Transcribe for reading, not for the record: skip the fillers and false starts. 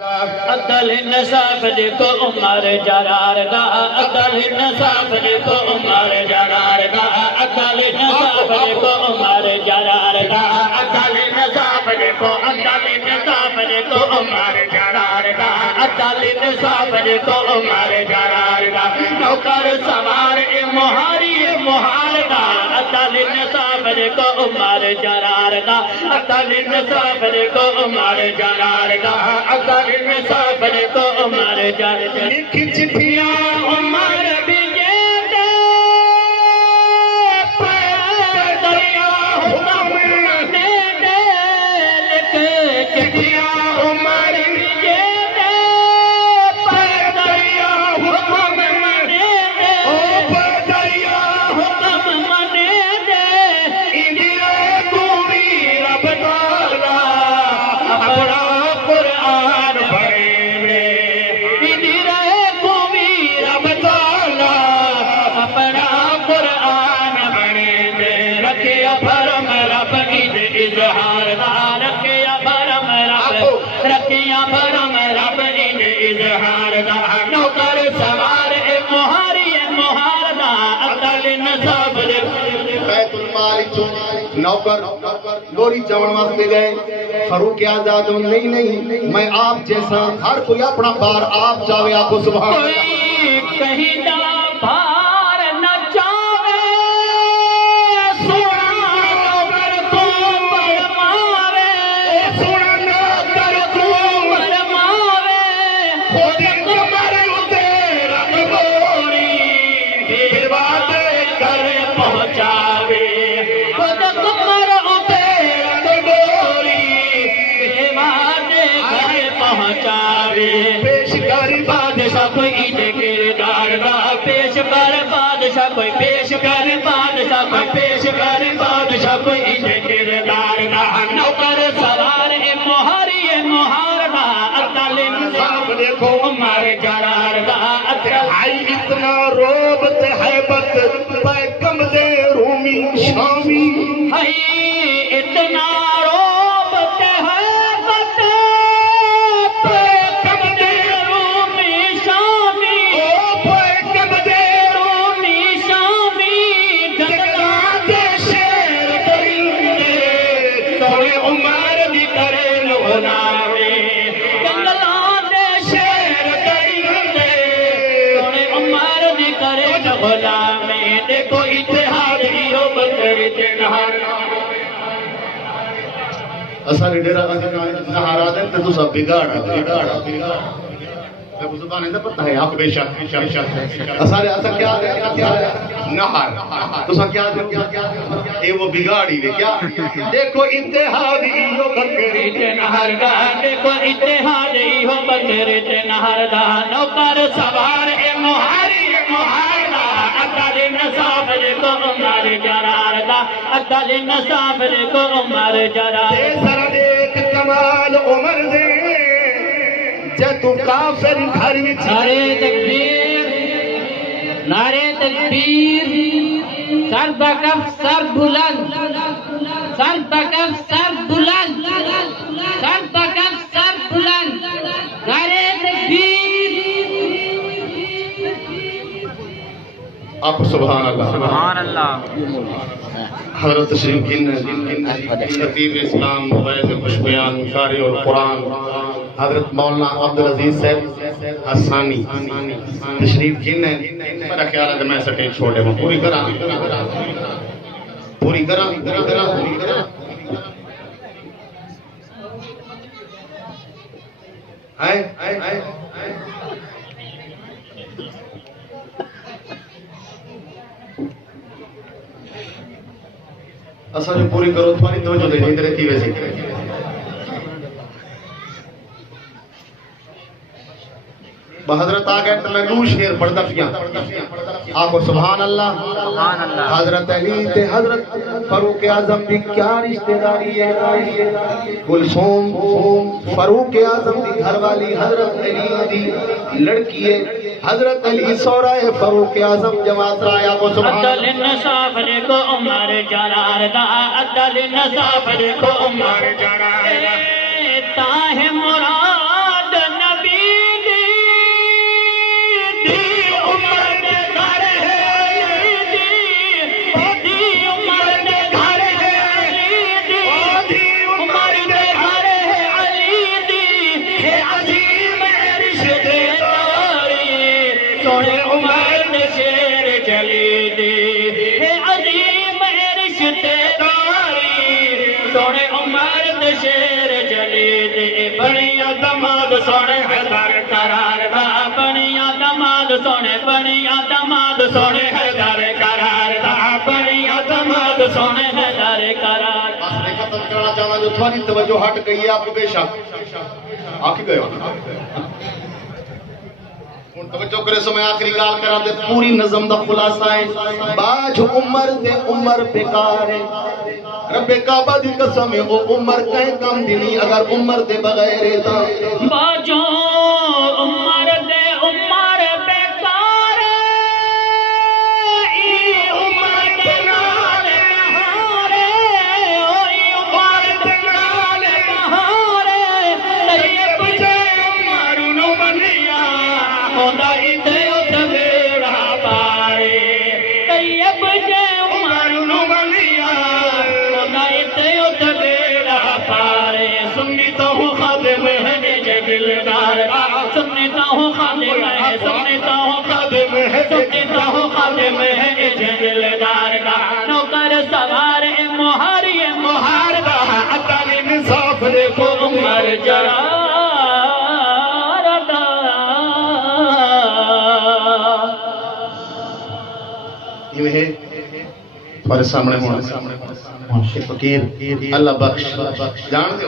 عدل انصاف کو عمر جرار دا عدل انصاف کو عمر جرار دا عدل انصاف کو عمر جرار دا عدل انصاف کو عمر جرار دا عدل انصاف کو عمر جرار دا نوکر سوار مہاری مہار دا عدل انصاف کو عمر جرار دا عدل انصاف کو عمر جرار دا عدل مسافر کو عمر جار لکھ چٹھیاں عمر بھیجے دے پر دریا حکم دے دے لکھ چٹھیاں عمر بھیجے دے پر دریا حکم دے دے پر دریا حکم دے دے انجیل کوئی رب تعالی اپنا قرآن اظہار دا رکھیا بھرم رب ان اظہار دا نوکر سوار مہاری مہار دا عدل انصاف بیت المال نوکر لوری چون واسطے گئے فاروق آزاد نہیں میں آپ جیسا ہر کوئی اپنا بار آپ چاہے آپ کو سبحان کوئی کہیں دا بھار نہ چاہے سونا نوکر کو برماوے سونا نوکر کو برماوے خود کمر اتے رکھ گوری پھر بات کر پہنچاوے خود کمر اتے رکھ گوری پھر بات کر پہنچاوے پیش کر بادشاہ کوئی کردار دا پیش کر بادشاہ کوئی پیش کر بادشاہ کوئی پیش کر بادشاہ کوئی کردار دا نوکر سوار مہاری مہار دا عدل انصاف دیکھو عمر جرار دا آئی اتنا روبت حیبت پیکم دے رومی شامی ہائی اتنا روبت حیبت پیکم دے رومی شامی پیکم دے رومی شامی جنگلان دے شیر درندے توڑے عمر بھی کرے غلامی جنگلان دے شیر درندے توڑے عمر بھی کرے غلامی دیکھو اتحادی ہو بکر جنہار اسا لیڈر نہارا دیں تو سب بگاڑ میں کو زبان ہے پتہ ہے آپ بے شک اسا کیا دے نہار تو سا کیا دے اے وہ بگاڑی دے کیا دیکھو اتحادی ہو بکر نہر دا دیکھو اتحادی ہو بکر نہر دا نوکر سوار مہاری مہار دا عدل انصاف کو عمر جرار دا عدل انصاف کو عمر جرار سر دیکھ کمال عمر دے جے تو کافر گھر وچ نعرے تکبیر نعرے تکبیر سر بکف سر بلند سر بکف سر بلند سر بکف سر بلند نعرے تکبیر آپ سبحان اللہ سبحان اللہ حضرت تشریف خطیب اسلام فیض خوش بیان قاری اور قرآن حضرت مولانا عبدالعزیز صاحب حسانی تشریف جن ہے میرا خیال ہے میں سٹیج چھوڑے ہوں پوری کرا آئے اصلا جو پوری کرو تمہاری توجہ دے نہیں رہتی ویسی بحضرت آگئے تو میں نو شیر پڑھتا پیا آقو سبحان اللہ حضرت علی تے حضرت فاروق اعظم بھی کیا رشتہ داری ہے کلثوم فاروق اعظم دی گھر والی حضرت علی دی لڑکی ہے حضرت علی سورہ فاروق اعظم جماعت رایا کو سبحان عدل انصاف کو عمر جرار دا عدل انصاف کو عمر جرار دا تاہ مراد ہے عظیم رشتے داری سونے عمر نے شیر جلی دی ہے عظیم رشتے داری سونے عمر نے شیر جلی دی بنیا دماد سونے حیدر قرار دا بنیا دماد سونے حیدر قرار دا بنیا دماد سونے حیدر قرار بس میں ختم کرنا چاہتا جو تھوڑی توجہ ہٹ گئی ہے آپ کو بے شک آکھ گئے ہو ان توجہ کرے سو میں آخری گال کرا دے پوری نظم دا خلاصہ ہے باج عمر دے عمر بیکار ہے رب کعبہ دی قسم ہے وہ عمر کہیں کم دینی اگر عمر دے بغیر دا باجو عمر دے عمر بیکار ای عمر دے نال بہارے ای عمر دے نال بہارے طیب جے عمر نو بنیا ہوندا ایتھے اُتے بیڑا پارے طیب جے عمر نو بنیا ہوندا ایتھے اُتے بیڑا پارے سنتا ہوں خادم ہے جگلدار سنتا ہوں خادم ہے سنتا ہوں خادم ہے سنتا ہوں خادم ہے جگلدار کا نوکر سوار مہار دا عطل انصاف دیکھو عمر جرار دا یہ ہے تمہارے سامنے ہونا فقیر اللہ بخش جان دے